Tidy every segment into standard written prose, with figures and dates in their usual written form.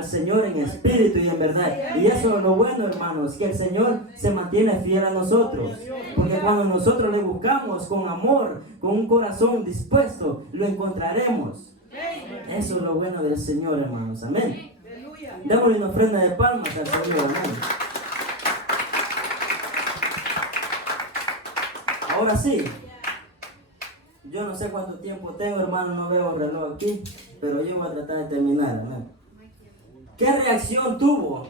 al Señor en espíritu y en verdad. Y eso es lo bueno, hermanos, que el Señor se mantiene fiel a nosotros. Porque cuando nosotros le buscamos con amor, con un corazón dispuesto, lo encontraremos. Eso es lo bueno del Señor, hermanos. Amén. Démosle una ofrenda de palmas al Señor. Amén. Ahora sí. Yo no sé cuánto tiempo tengo, hermano, no veo el reloj aquí, pero yo voy a tratar de terminar, hermano. ¿Qué reacción tuvo?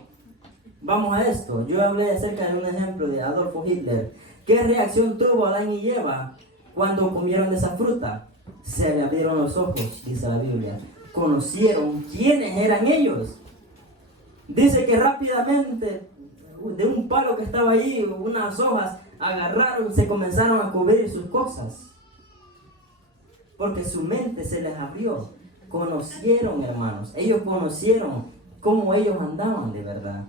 Vamos a esto. Yo hablé acerca de un ejemplo de Adolfo Hitler. ¿Qué reacción tuvo Adán y Eva cuando comieron de esa fruta? Se le abrieron los ojos, dice la Biblia. Conocieron quiénes eran ellos. Dice que rápidamente, de un palo que estaba allí, unas hojas, agarraron, se comenzaron a cubrir sus cosas. Porque su mente se les abrió. Conocieron, hermanos. Ellos conocieron cómo ellos andaban de verdad.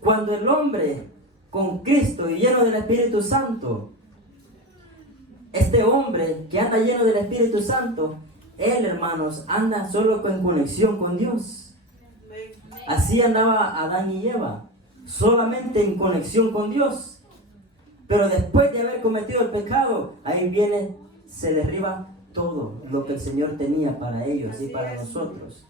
Cuando el hombre con Cristo y lleno del Espíritu Santo, este hombre que anda lleno del Espíritu Santo, él, hermanos, anda solo en conexión con Dios. Así andaba Adán y Eva, solamente en conexión con Dios. Pero después de haber cometido el pecado, ahí viene, se derriba todo lo que el Señor tenía para ellos y para nosotros.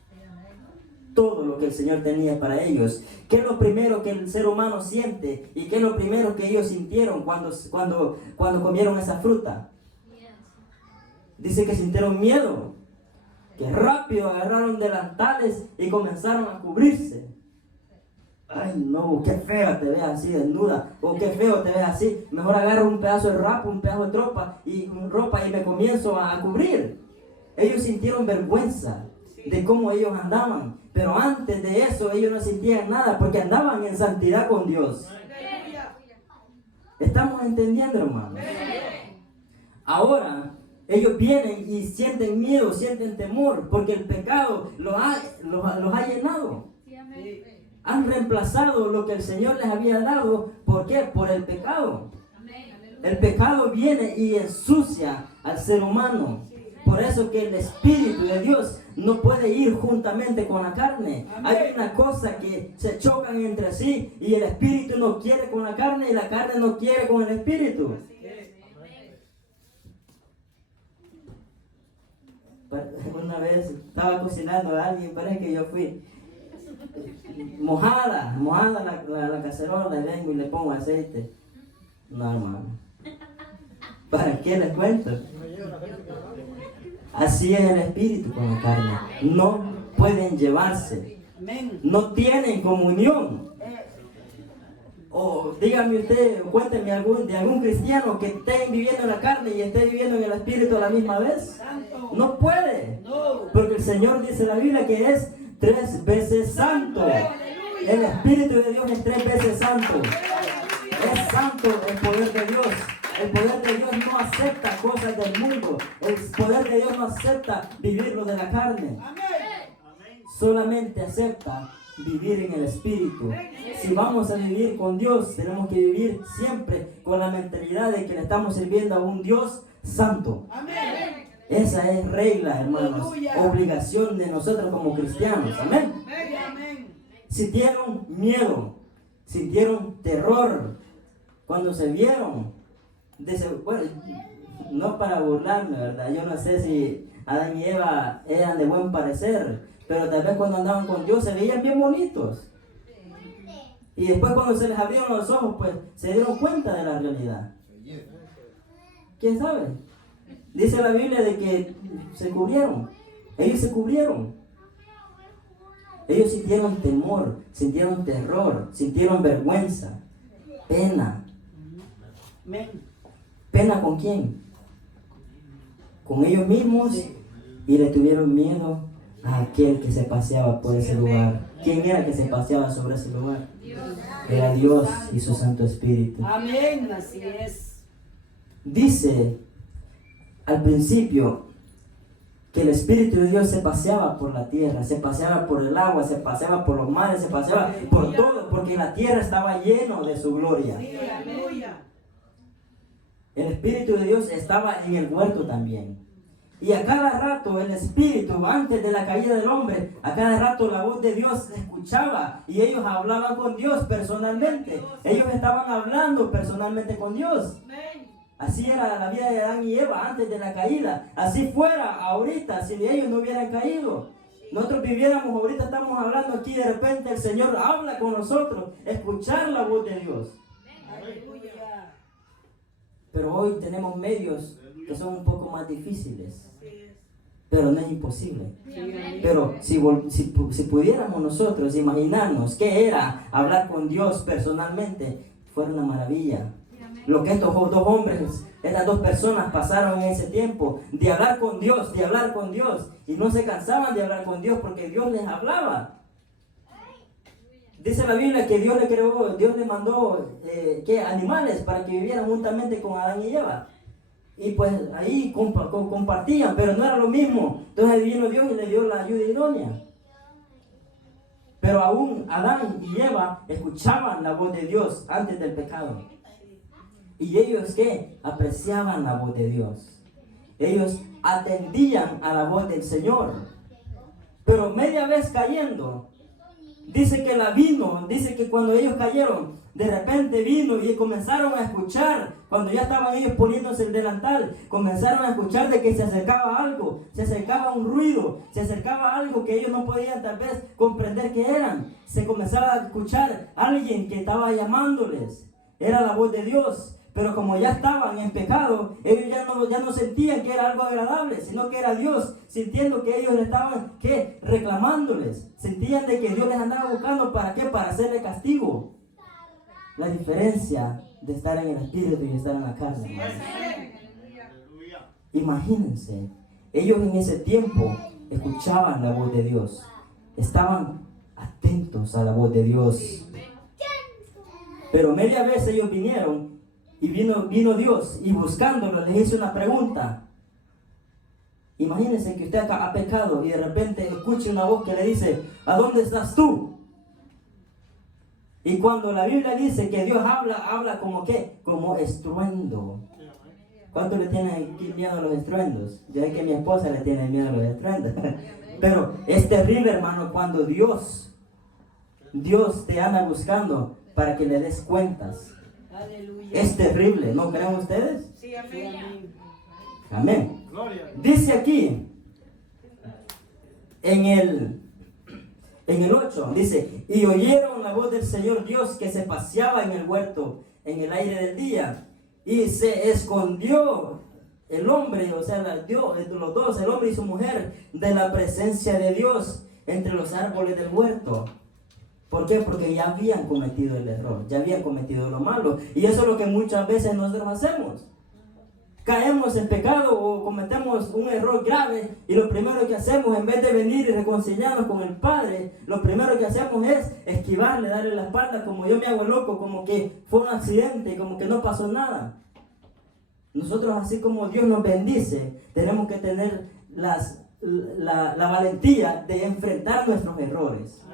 Todo lo que el Señor tenía para ellos. ¿Qué es lo primero que el ser humano siente? ¿Y qué es lo primero que ellos sintieron cuando comieron esa fruta? Dice que sintieron miedo. Que rápido agarraron delantales y comenzaron a cubrirse. Ay no, qué feo te ves así desnuda, o qué feo te ves así. Mejor agarro un pedazo de ropa, un pedazo de ropa y me comienzo a cubrir. Ellos sintieron vergüenza de cómo ellos andaban, pero antes de eso ellos no sentían nada porque andaban en santidad con Dios. ¿Estamos entendiendo, hermanos? Ahora ellos vienen y sienten miedo, sienten temor porque el pecado los ha llenado. Han reemplazado lo que el Señor les había dado. ¿Por qué? Por el pecado. El pecado viene y ensucia al ser humano. Por eso que el Espíritu de Dios no puede ir juntamente con la carne. Hay una cosa que se chocan entre sí y el Espíritu no quiere con la carne y la carne no quiere con el Espíritu. Una vez estaba cocinando a alguien, parece que yo fui. Mojada la cacerola y vengo y le pongo aceite. No, hermano. ¿Para qué les cuento? Así es el espíritu con la carne. No pueden llevarse. No tienen comunión. O dígame usted, cuénteme de algún cristiano que esté viviendo en la carne y esté viviendo en el espíritu a la misma vez. No puede. Porque el Señor dice en la Biblia que es 3 veces santo. El Espíritu de Dios es 3 veces santo. Es santo el poder de Dios. El poder de Dios no acepta cosas del mundo. El poder de Dios no acepta vivir lo de la carne. Solamente acepta vivir en el Espíritu. Si vamos a vivir con Dios, tenemos que vivir siempre con la mentalidad de que le estamos sirviendo a un Dios santo. Esa es regla, hermanos, obligación de nosotros como cristianos. Amén. Sintieron miedo, sintieron terror cuando se vieron. Bueno, no para burlarme, ¿verdad? Yo no sé si Adán y Eva eran de buen parecer, pero tal vez cuando andaban con Dios se veían bien bonitos. Y después cuando se les abrieron los ojos, pues se dieron cuenta de la realidad. ¿Quién sabe? Dice la Biblia de que se cubrieron. Ellos se cubrieron. Ellos sintieron temor, sintieron terror, sintieron vergüenza, pena. ¿Pena con quién? Con ellos mismos, y le tuvieron miedo a aquel que se paseaba por ese lugar. ¿Quién era que se paseaba sobre ese lugar? Era Dios y su Santo Espíritu. Amén, así es. Dice al principio que el Espíritu de Dios se paseaba por la tierra, se paseaba por el agua, se paseaba por los mares, se paseaba por todo, porque la tierra estaba lleno de su gloria. El Espíritu de Dios estaba en el huerto también. Y a cada rato el Espíritu, antes de la caída del hombre, a cada rato la voz de Dios se escuchaba y ellos hablaban con Dios personalmente. Ellos estaban hablando personalmente con Dios. Así era la vida de Adán y Eva antes de la caída. Así fuera ahorita si ellos no hubieran caído. Nosotros viviéramos, ahorita estamos hablando aquí, de repente el Señor habla con nosotros, escuchar la voz de Dios. Aleluya. Pero hoy tenemos medios que son un poco más difíciles. Pero no es imposible. Pero si pudiéramos nosotros imaginarnos qué era hablar con Dios personalmente, fuera una maravilla. Lo que estos dos hombres, estas dos personas pasaron en ese tiempo, de hablar con Dios, y no se cansaban de hablar con Dios porque Dios les hablaba. Dice la Biblia que Dios le creó, Dios le mandó animales para que vivieran juntamente con Adán y Eva. Y pues ahí compartían, pero no era lo mismo. Entonces vino Dios y le dio la ayuda idónea. Pero aún Adán y Eva escuchaban la voz de Dios antes del pecado. Y ellos ¿qué? Apreciaban la voz de Dios. Ellos atendían a la voz del Señor. Pero media vez cayendo, dice que cuando ellos cayeron, de repente vino y comenzaron a escuchar, cuando ya estaban ellos poniéndose el delantal, comenzaron a escuchar de que se acercaba algo, se acercaba un ruido, se acercaba algo que ellos no podían tal vez comprender qué eran. Se comenzaba a escuchar a alguien que estaba llamándoles, era la voz de Dios. Pero como ya estaban en pecado, ellos ya no sentían que era algo agradable, sino que era Dios, sintiendo que ellos le estaban reclamándoles. Sentían de que Dios les andaba buscando, ¿para qué? Para hacerle castigo. La diferencia de estar en el Espíritu y estar en la carne. Imagínense, ellos en ese tiempo escuchaban la voz de Dios, estaban atentos a la voz de Dios. Pero media vez ellos vinieron y vino Dios y buscándolo les hizo una pregunta. Imagínense que usted ha pecado y de repente escuche una voz que le dice: ¿a dónde estás tú? Y cuando la Biblia dice que Dios habla como ¿qué? Como estruendo. ¿Cuánto le tienen miedo a los estruendos? Yo sé que mi esposa le tiene miedo a los estruendos. Pero es terrible, hermano, cuando Dios te anda buscando para que le des cuentas. Aleluya. Es terrible, ¿no creen ustedes? Sí, amén. Amén. Dice aquí, en el 8, dice: y oyeron la voz del Señor Dios que se paseaba en el huerto en el aire del día, y se escondió el hombre, o sea, los dos, el hombre y su mujer, de la presencia de Dios entre los árboles del huerto. ¿Por qué? Porque ya habían cometido el error, ya habían cometido lo malo. Y eso es lo que muchas veces nosotros hacemos. Caemos en pecado o cometemos un error grave y lo primero que hacemos, en vez de venir y reconciliarnos con el Padre, lo primero que hacemos es esquivarle, darle la espalda, como yo me hago loco, como que fue un accidente, como que no pasó nada. Nosotros, así como Dios nos bendice, tenemos que tener la valentía de enfrentar nuestros errores.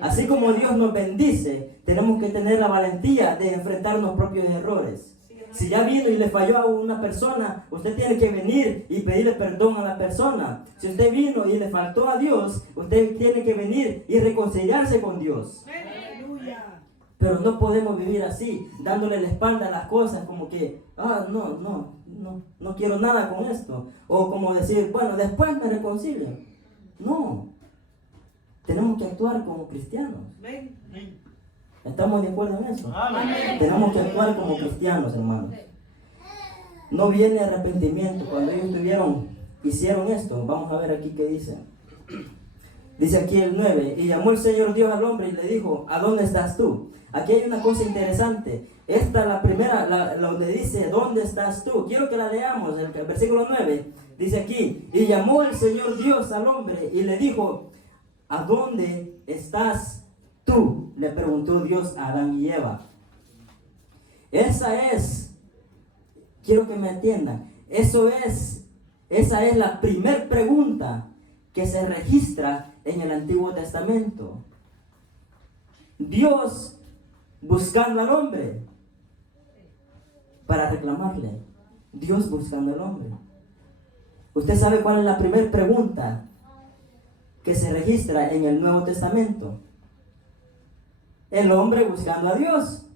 Así como Dios nos bendice, tenemos que tener la valentía de enfrentar nuestros propios errores. Si ya vino y le falló a una persona, usted tiene que venir y pedirle perdón a la persona. Si usted vino y le faltó a Dios, usted tiene que venir y reconciliarse con Dios. Aleluya. Pero no podemos vivir así, dándole la espalda a las cosas, como que, no quiero nada con esto. O como decir, bueno, después me reconcilio. No. Tenemos que actuar como cristianos. ¿Estamos de acuerdo en eso? Amén. Tenemos que actuar como cristianos, hermanos. No viene arrepentimiento. Cuando ellos hicieron esto, vamos a ver aquí qué dice. Dice aquí el 9: y llamó el Señor Dios al hombre y le dijo: ¿a dónde estás tú? Aquí hay una cosa interesante. Esta es la primera, la donde dice: ¿dónde estás tú? Quiero que la leamos, el versículo 9. Dice aquí: y llamó el Señor Dios al hombre y le dijo: ¿a dónde estás tú? Le preguntó Dios a Adán y Eva. Quiero que me entiendan, esa es la primer pregunta que se registra en el Antiguo Testamento. Dios buscando al hombre para reclamarle. Dios buscando al hombre. ¿Usted sabe cuál es la primera pregunta que se registra en el Nuevo Testamento? El hombre buscando a Dios.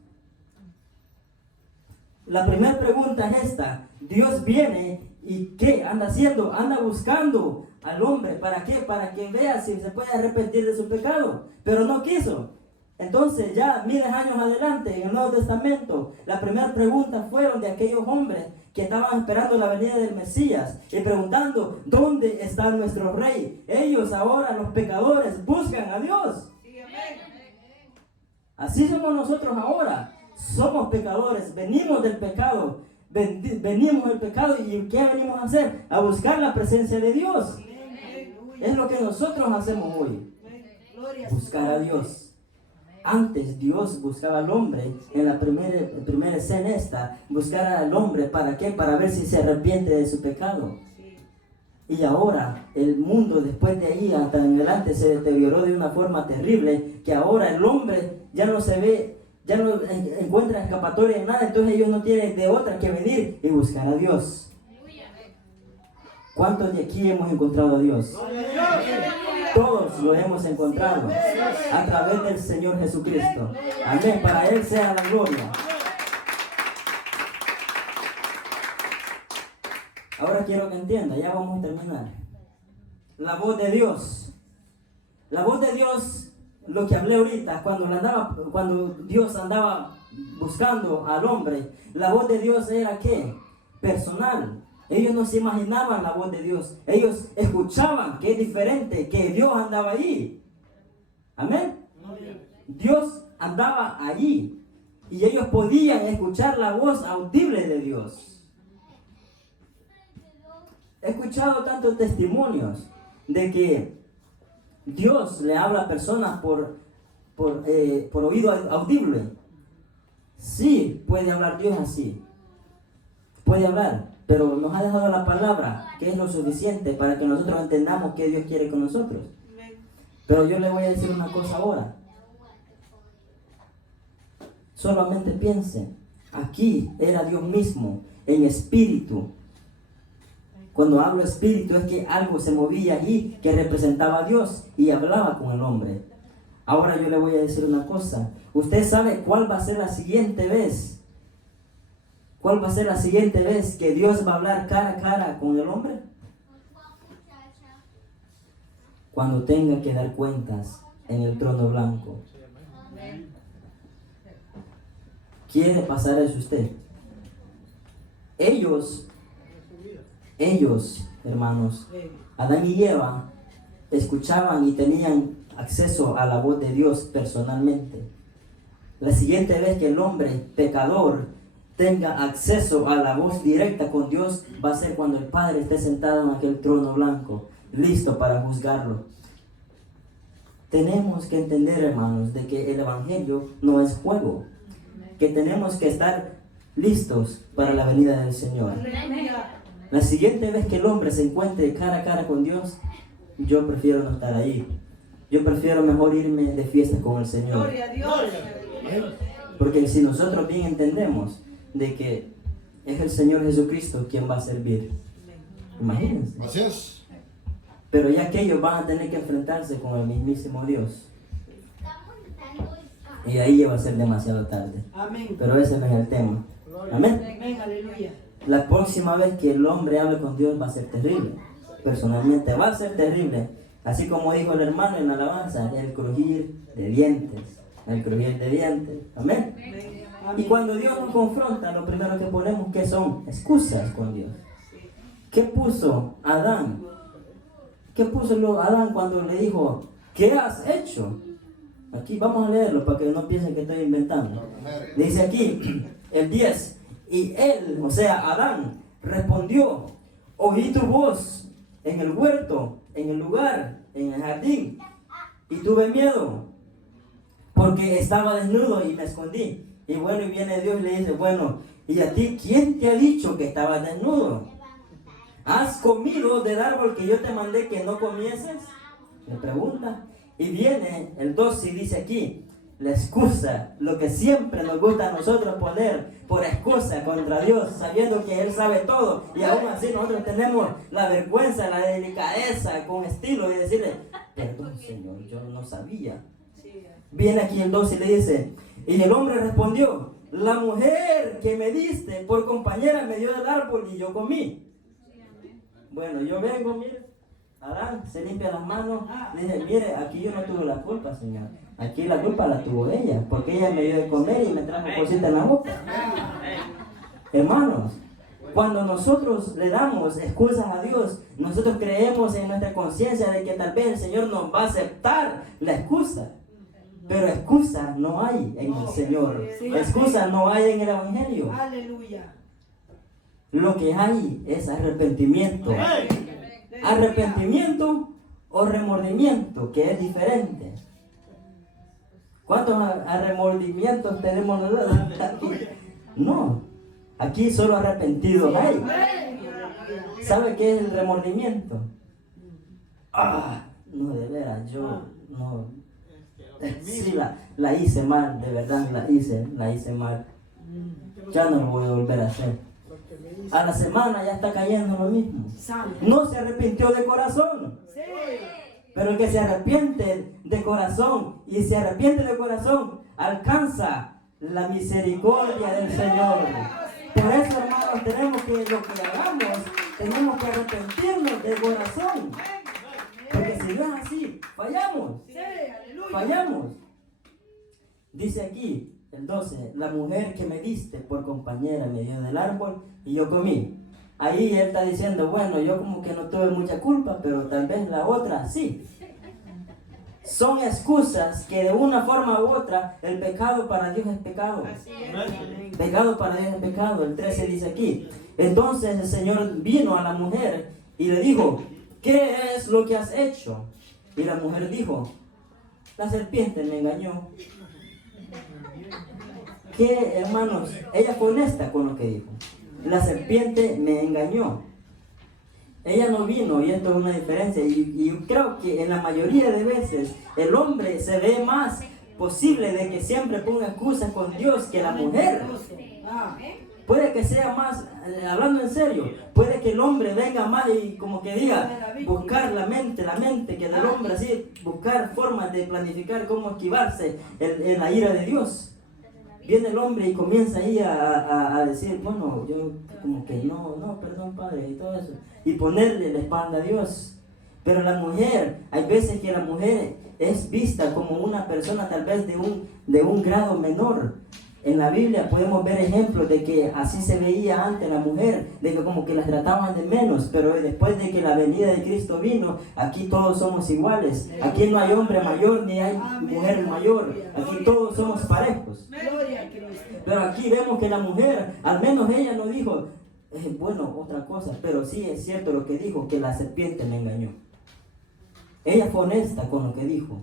La primera pregunta es esta. Dios viene y ¿qué anda haciendo? Anda buscando al hombre. ¿Para qué? Para que vea si se puede arrepentir de su pecado. Pero no quiso. Entonces ya miles de años adelante en el Nuevo Testamento, la primera pregunta fueron de aquellos hombres que estaban esperando la venida del Mesías y preguntando, ¿dónde está nuestro rey? Ellos ahora, los pecadores, buscan a Dios. Así somos nosotros ahora. Somos pecadores, venimos del pecado, venimos del pecado y ¿qué venimos a hacer? A buscar la presencia de Dios. Es lo que nosotros hacemos hoy, buscar a Dios. Antes Dios buscaba al hombre, en la primera escena esta, buscar al hombre, ¿para qué? Para ver si se arrepiente de su pecado. Y ahora el mundo después de ahí hasta en adelante se deterioró de una forma terrible, que ahora el hombre ya no se ve, ya no encuentra escapatoria en nada, entonces ellos no tienen de otra que venir y buscar a Dios. ¿Cuántos de aquí hemos encontrado a Dios? Todos lo hemos encontrado a través del Señor Jesucristo. Amén, para Él sea la gloria. Ahora quiero que entienda, ya vamos a terminar. La voz de Dios. La voz de Dios, lo que hablé ahorita, cuando Dios andaba buscando al hombre, la voz de Dios era ¿qué? Personal. Ellos no se imaginaban la voz de Dios. Ellos escuchaban que es diferente, que Dios andaba ahí. Amén. Dios andaba allí. Y ellos podían escuchar la voz audible de Dios. He escuchado tantos testimonios de que Dios le habla a personas por oído audible. Sí, puede hablar Dios así. Puede hablar. Pero nos ha dejado la palabra, que es lo suficiente para que nosotros entendamos qué Dios quiere con nosotros. Pero yo le voy a decir una cosa ahora. Solamente piense, aquí era Dios mismo, en espíritu. Cuando hablo espíritu es que algo se movía allí que representaba a Dios y hablaba con el hombre. Ahora yo le voy a decir una cosa. ¿Usted sabe cuál va a ser la siguiente vez? ¿Cuál va a ser la siguiente vez que Dios va a hablar cara a cara con el hombre? Cuando tenga que dar cuentas en el trono blanco. ¿Quiere pasar eso usted? Ellos, hermanos, Adán y Eva, escuchaban y tenían acceso a la voz de Dios personalmente. La siguiente vez que el hombre pecador tenga acceso a la voz directa con Dios va a ser cuando el Padre esté sentado en aquel trono blanco, listo para juzgarlo. Tenemos que entender, hermanos, de que el Evangelio no es juego, que tenemos que estar listos para la venida del Señor. La siguiente vez que el hombre se encuentre cara a cara con Dios, yo prefiero no estar ahí. Yo prefiero mejor irme de fiesta con el Señor. Porque si nosotros bien entendemos de que es el Señor Jesucristo quien va a servir. Imagínense. Gracias. Pero ya que ellos van a tener que enfrentarse con el mismísimo Dios. Y ahí ya va a ser demasiado tarde. Amén. Pero ese no es el tema. Amén. Amén, aleluya. La próxima vez que el hombre hable con Dios va a ser terrible. Personalmente va a ser terrible. Así como dijo el hermano en la alabanza, el crujir de dientes. El crujir de dientes. Amén. Y cuando Dios nos confronta, lo primero que ponemos que son excusas con Dios. ¿Qué puso Adán? ¿Qué puso Adán cuando le dijo, ¿qué has hecho? Aquí vamos a leerlo para que no piensen que estoy inventando. Dice aquí, el 10. Y él, o sea, Adán, respondió, oí tu voz en el huerto, en el lugar, en el jardín, y tuve miedo, porque estaba desnudo y me escondí. Y bueno, y viene Dios y le dice, bueno, ¿y a ti quién te ha dicho que estabas desnudo? ¿Has comido del árbol que yo te mandé que no comieses? Le pregunta. Y viene el 12 y dice aquí, la excusa, lo que siempre nos gusta a nosotros poner por excusa contra Dios, sabiendo que Él sabe todo, y aún así nosotros tenemos la vergüenza, la delicadeza, con estilo, y decirle, perdón Señor, yo no sabía. Viene aquí el 2 y le dice, y el hombre respondió, la mujer que me diste por compañera me dio del árbol y yo comí. Bueno, yo vengo, mire, Adán se limpia las manos, le dice, mire, aquí yo no tuve la culpa, Señor. Aquí la culpa la tuvo ella, porque ella me dio de comer y me trajo cositas en la boca. Hermanos, cuando nosotros le damos excusas a Dios, nosotros creemos en nuestra conciencia de que tal vez el Señor nos va a aceptar la excusa. Pero excusa no hay en el Señor. Excusa no hay en el Evangelio. Aleluya. Lo que hay es arrepentimiento. Arrepentimiento o remordimiento, que es diferente. ¿Cuántos remordimientos tenemos nosotros aquí? No, aquí solo arrepentidos hay. ¿Sabe qué es el remordimiento? No, de veras, yo no. Sí, la hice mal, de verdad, la hice mal. Ya no lo voy a volver a hacer. A la semana ya está cayendo lo mismo. No se arrepintió de corazón. Pero el que se arrepiente de corazón y se arrepiente de corazón alcanza la misericordia del Señor. Por eso, hermanos, tenemos que, lo que hagamos, tenemos que arrepentirnos de corazón. Porque si no es así, fallamos. Fallamos. Dice aquí, el 12, la mujer que me diste por compañera me dio del árbol y yo comí. Ahí él está diciendo, bueno, yo como que no tuve mucha culpa, pero tal vez la otra sí. Son excusas que de una forma u otra, el pecado para Dios es pecado. Pecado para Dios es pecado. El 13 dice aquí, entonces el Señor vino a la mujer y le dijo, ¿qué es lo que has hecho? Y la mujer dijo, la serpiente me engañó. ¿Qué, hermanos? Ella fue honesta con lo que dijo. La serpiente me engañó. Ella no vino, y esto es una diferencia. Y yo creo que en la mayoría de veces el hombre se ve más posible de que siempre ponga excusas con Dios que la mujer. Puede que sea más, hablando en serio, puede que el hombre venga más y como que diga, buscar la mente que del hombre, así, buscar formas de planificar cómo esquivarse en la ira de Dios. Viene el hombre y comienza ahí a decir, bueno, yo como que no, perdón Padre, y todo eso. Y ponerle la espalda a Dios. Pero la mujer, hay veces que la mujer es vista como una persona tal vez de un grado menor. En la Biblia podemos ver ejemplos de que así se veía antes la mujer, de que como que las trataban de menos, pero después de que la venida de Cristo vino, aquí todos somos iguales. Aquí no hay hombre mayor ni hay mujer mayor, aquí todos somos parejos. Pero aquí vemos que la mujer, al menos ella no dijo, bueno, otra cosa, pero sí es cierto lo que dijo, que la serpiente me engañó. Ella fue honesta con lo que dijo,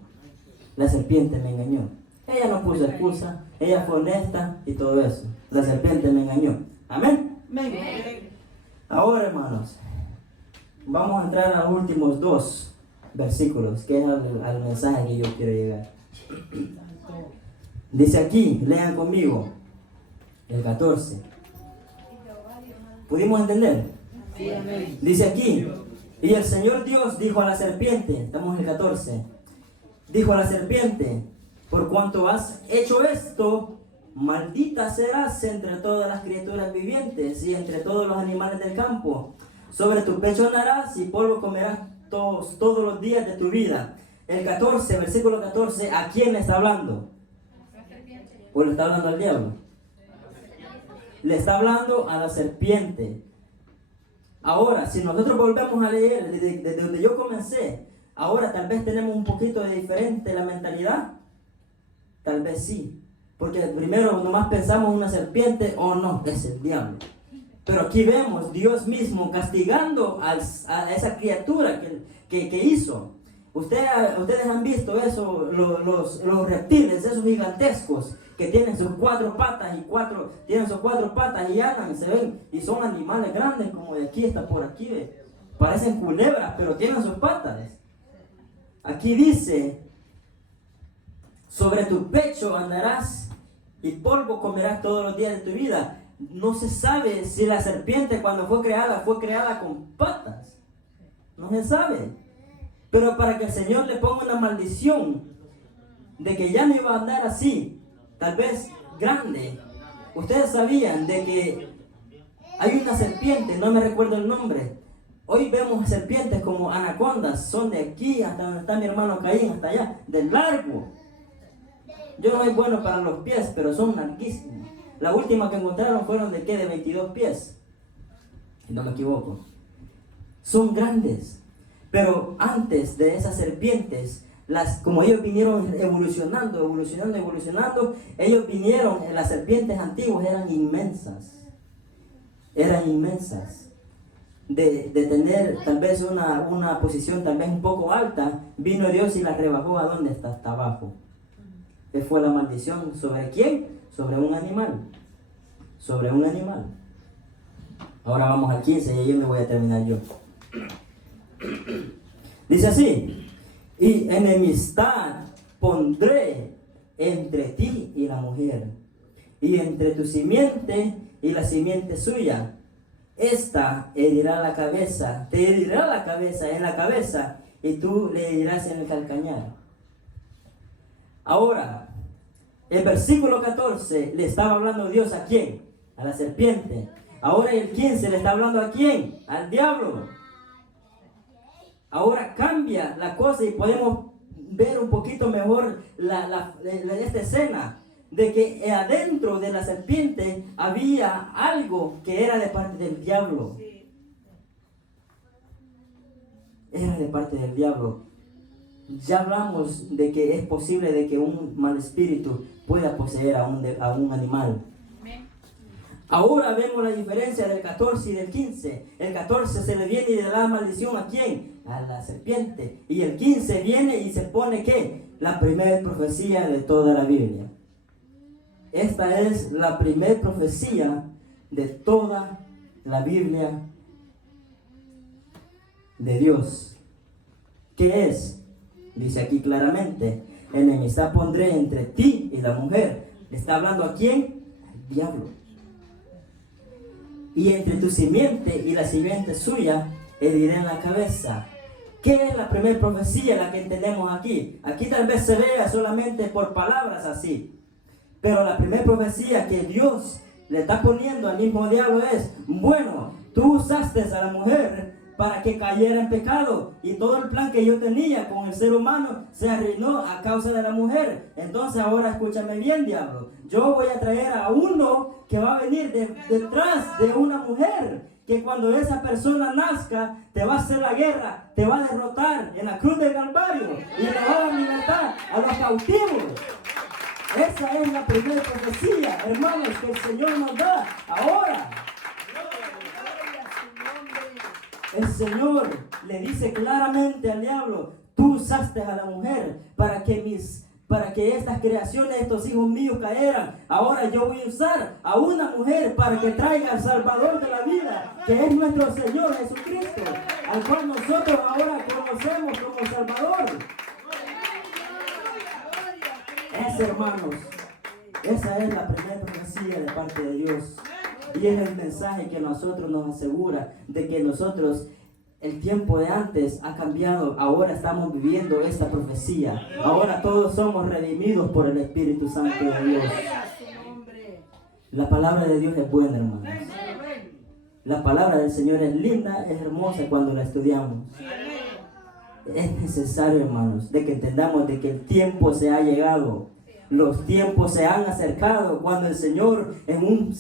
la serpiente me engañó. Ella no puso excusa, ella fue honesta y todo eso. La serpiente me engañó. Amén. Ahora, hermanos, vamos a entrar a los últimos 2 versículos, que es al mensaje que yo quiero llegar. Dice aquí, lean conmigo, el 14. ¿Pudimos entender? Dice aquí, y el Señor Dios dijo a la serpiente, estamos en el 14, dijo a la serpiente, por cuanto has hecho esto, maldita serás entre todas las criaturas vivientes y entre todos los animales del campo. Sobre tu pecho andarás y polvo comerás todos los días de tu vida. El 14, versículo 14, ¿a quién le está hablando? ¿O le está hablando al diablo? Le está hablando a la serpiente. Ahora, si nosotros volvemos a leer desde donde yo comencé, ahora tal vez tenemos un poquito de diferente la mentalidad. Tal vez sí, porque primero nomás pensamos en una serpiente, no, es el diablo. Pero aquí vemos Dios mismo castigando a esa criatura que hizo. Ustedes han visto eso, los reptiles, esos gigantescos que tienen sus 4 patas y andan, se ven, y son animales grandes como de aquí hasta por aquí, parecen culebras, pero tienen sus patas. Aquí dice, Sobre tu pecho andarás y polvo comerás todos los días de tu vida. No se sabe si la serpiente cuando fue creada con patas. No se sabe. Pero para que el Señor le ponga una maldición de que ya no iba a andar así, tal vez grande. Ustedes sabían de que hay una serpiente, no me recuerdo el nombre. Hoy vemos serpientes como anacondas, son de aquí hasta donde está mi hermano Caín, hasta allá, de largo. Yo no soy bueno para los pies, pero son larguísimos. La última que encontraron fueron de 22 pies. Si no me equivoco. Son grandes. Pero antes de esas serpientes, como ellos vinieron evolucionando, ellos vinieron, las serpientes antiguas eran inmensas. De tener tal vez una posición tal vez un poco alta, vino Dios y las rebajó a donde está, hasta abajo. ¿Qué fue la maldición? ¿Sobre quién? Sobre un animal. Ahora vamos al 15 y ahí me voy a terminar yo. Dice así: y enemistad pondré entre ti y la mujer, y entre tu simiente y la simiente suya. Esta herirá la cabeza, te herirá la cabeza en la cabeza, y tú le herirás en el calcañar. Ahora, el versículo 14 le estaba hablando Dios ¿a quién? A la serpiente. Ahora el 15 le está hablando ¿a quién? Al diablo. Ahora cambia la cosa y podemos ver un poquito mejor esta escena. De que adentro de la serpiente había algo que era de parte del diablo. Era de parte del diablo. Ya hablamos de que es posible de que un mal espíritu pueda poseer a un animal. Ahora vemos la diferencia del 14 y del 15. El 14 se le viene y le da maldición ¿a quién? A la serpiente. Y el 15 viene y se pone ¿qué? La primera profecía de toda la Biblia. Esta es la primera profecía de toda la Biblia de Dios. ¿Qué es? Dice aquí claramente: enemistad pondré entre ti y la mujer. ¿Le está hablando a quién? Al diablo. Y entre tu simiente y la simiente suya heriré en la cabeza. ¿Qué es la primera profecía, la que entendemos aquí? Aquí tal vez se vea solamente por palabras así. Pero la primera profecía que Dios le está poniendo al mismo diablo es: bueno, tú usaste a la mujer para que cayera en pecado, y todo el plan que yo tenía con el ser humano se arruinó a causa de la mujer. Entonces ahora escúchame bien, diablo, yo voy a traer a uno que va a venir detrás de una mujer, que cuando esa persona nazca te va a hacer la guerra, te va a derrotar en la cruz del Calvario y le va a libertar a los cautivos. Esa es la primera profecía, hermanos, que el Señor nos da ahora. El Señor le dice claramente al diablo: tú usaste a la mujer para que estas creaciones, estos hijos míos cayeran. Ahora yo voy a usar a una mujer para que traiga al Salvador de la vida, que es nuestro Señor Jesucristo, al cual nosotros ahora conocemos como Salvador. Hermanos, esa es la primera profecía de parte de Dios. Y es el mensaje que nosotros nos asegura de que nosotros, el tiempo de antes ha cambiado. Ahora estamos viviendo esta profecía. Ahora todos somos redimidos por el Espíritu Santo de Dios. La palabra de Dios es buena, hermanos. La palabra del Señor es linda, es hermosa cuando la estudiamos. Es necesario, hermanos, de que entendamos de que el tiempo se ha llegado. Los tiempos se han acercado cuando el Señor, en un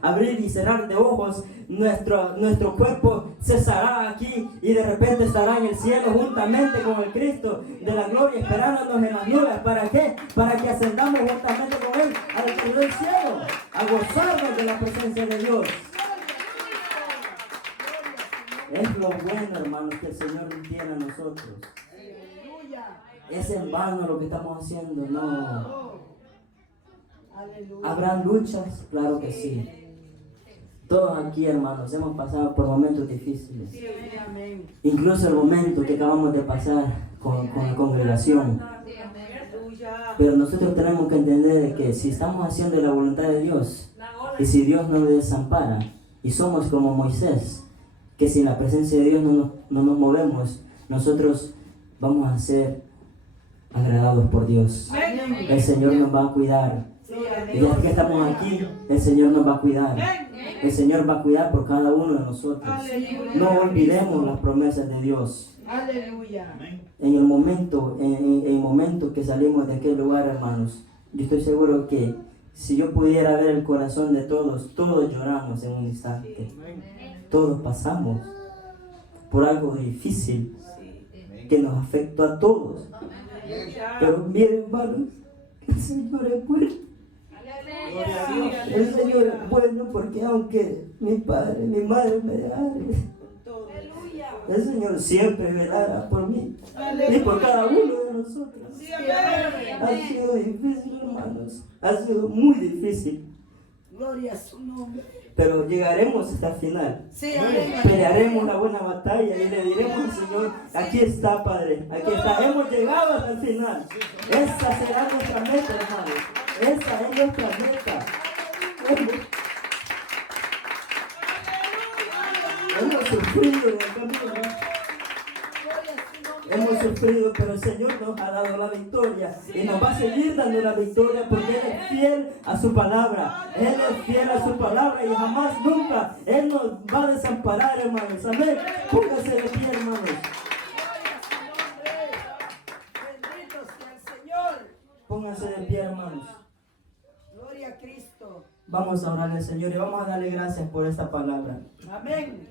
abrir y cerrar de ojos, nuestro cuerpo cesará aquí y de repente estará en el cielo juntamente con el Cristo de la gloria, esperándonos en las nubes. ¿Para qué? Para que ascendamos juntamente con Él al tercer cielo, a gozarnos de la presencia de Dios. Es lo bueno, hermanos, que el Señor tiene a nosotros. ¿Es en vano lo que estamos haciendo? No. ¿Habrán luchas? Claro que sí. Todos aquí, hermanos, hemos pasado por momentos difíciles. Incluso el momento que acabamos de pasar con la congregación. Aleluya. Pero nosotros tenemos que entender de que si estamos haciendo la voluntad de Dios, y si Dios no nos desampara, y somos como Moisés, que sin la presencia de Dios no nos movemos, nosotros vamos a ser agradados por Dios. El Señor nos va a cuidar. Y ya que estamos aquí, el Señor nos va a cuidar. El Señor va a cuidar por cada uno de nosotros. No olvidemos las promesas de Dios. Aleluya. En el momento, en el momento que salimos de aquel lugar, hermanos, yo estoy seguro que si yo pudiera ver el corazón de todos, todos lloramos en un instante. Todos pasamos por algo difícil que nos afectó a todos. Pero miren, hermanos, el Señor es bueno. El Señor es bueno porque aunque mi padre, mi madre me dejaron, el Señor siempre velará por mí y por cada uno de nosotros. Ha sido difícil, hermanos. Ha sido muy difícil. Gloria a su nombre. Pero llegaremos hasta el final. Pelearemos la buena batalla y le diremos al Señor, aquí está, Padre, aquí está. Hemos llegado hasta el final. Esa será nuestra meta, hermanos. Esa es nuestra meta. Hemos sufrido en el camino. Hemos sufrido, pero el Señor nos ha dado la victoria y nos va a seguir dando la victoria porque Él es fiel a su palabra. Él es fiel a su palabra y jamás, nunca Él nos va a desamparar, hermanos. Amén. Pónganse de pie, hermanos. Bendito sea el Señor. Pónganse de pie, hermanos. Gloria a Cristo. Vamos a orar al Señor y vamos a darle gracias por esta palabra. Amén.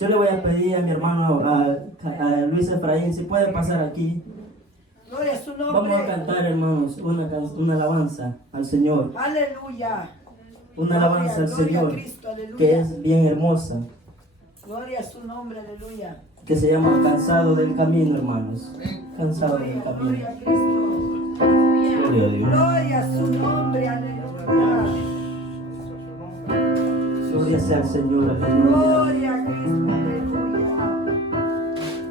Yo le voy a pedir a mi hermano, a Luis Efraín, si puede pasar aquí. Gloria a su nombre. Vamos a cantar, hermanos, una alabanza al Señor. Aleluya. Una alabanza al Gloria a Señor, Cristo, aleluya. que es bien hermosa, Gloria a su nombre, aleluya. que se llama Cansado del Camino, hermanos. Cansado del Gloria Camino. a Cristo. Gloria a Dios. Gloria a su nombre, aleluya. Gloria sea al Señor, aleluya. Gloria a Cristo, aleluya.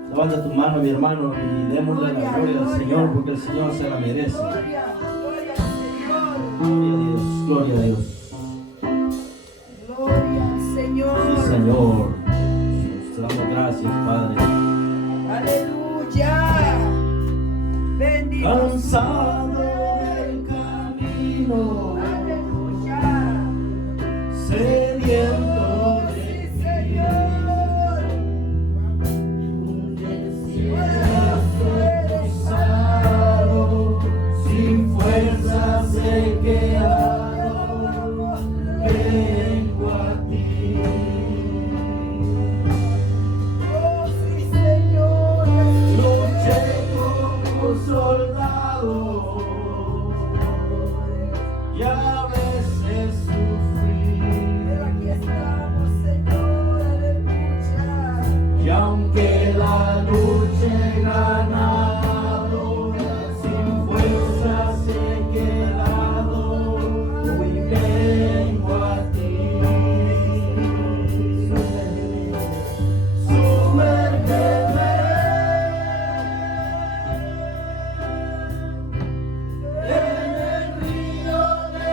Levanta tu mano, mi hermano, y démosle la gloria al Señor, porque el Señor se la merece. Gloria, gloria al Señor. Gloria a Dios, gloria a Dios. Gloria al Señor. Sí, Señor. Te damos gracias, Padre. Aleluya. Bendito. Cansado del camino, Aleluya. sediento de Sí, Señor. un desierto desolado, sin fuerzas he quedado, vengo a ti. Oh, sí, Señor. Luché como soldado y a veces sufrí, Pero aquí estamos, Señor. Aleluya. y aunque la lucha he ganado, sin fuerzas he quedado, hoy vengo a ti. Sumérgeme en el río de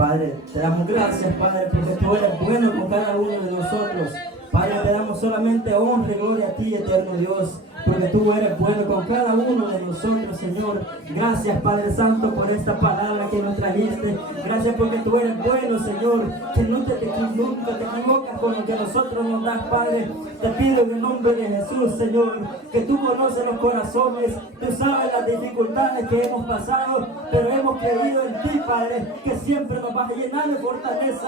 Padre, te damos gracias, Padre, porque tú eres bueno con cada uno de nosotros. Padre, te damos solamente honra y gloria a ti, eterno Dios, porque tú eres bueno con cada uno de nosotros, Señor. Gracias, Padre Santo, por esta palabra que nos trajiste. Gracias porque tú eres bueno, Señor, que nunca te equivocas con lo que nosotros nos das, Padre. Te pido en el nombre de Jesús, Señor, que tú conoces los corazones, tú sabes las dificultades que hemos pasado, pero hemos creído en ti, Padre, que siempre nos vas a llenar de fortaleza.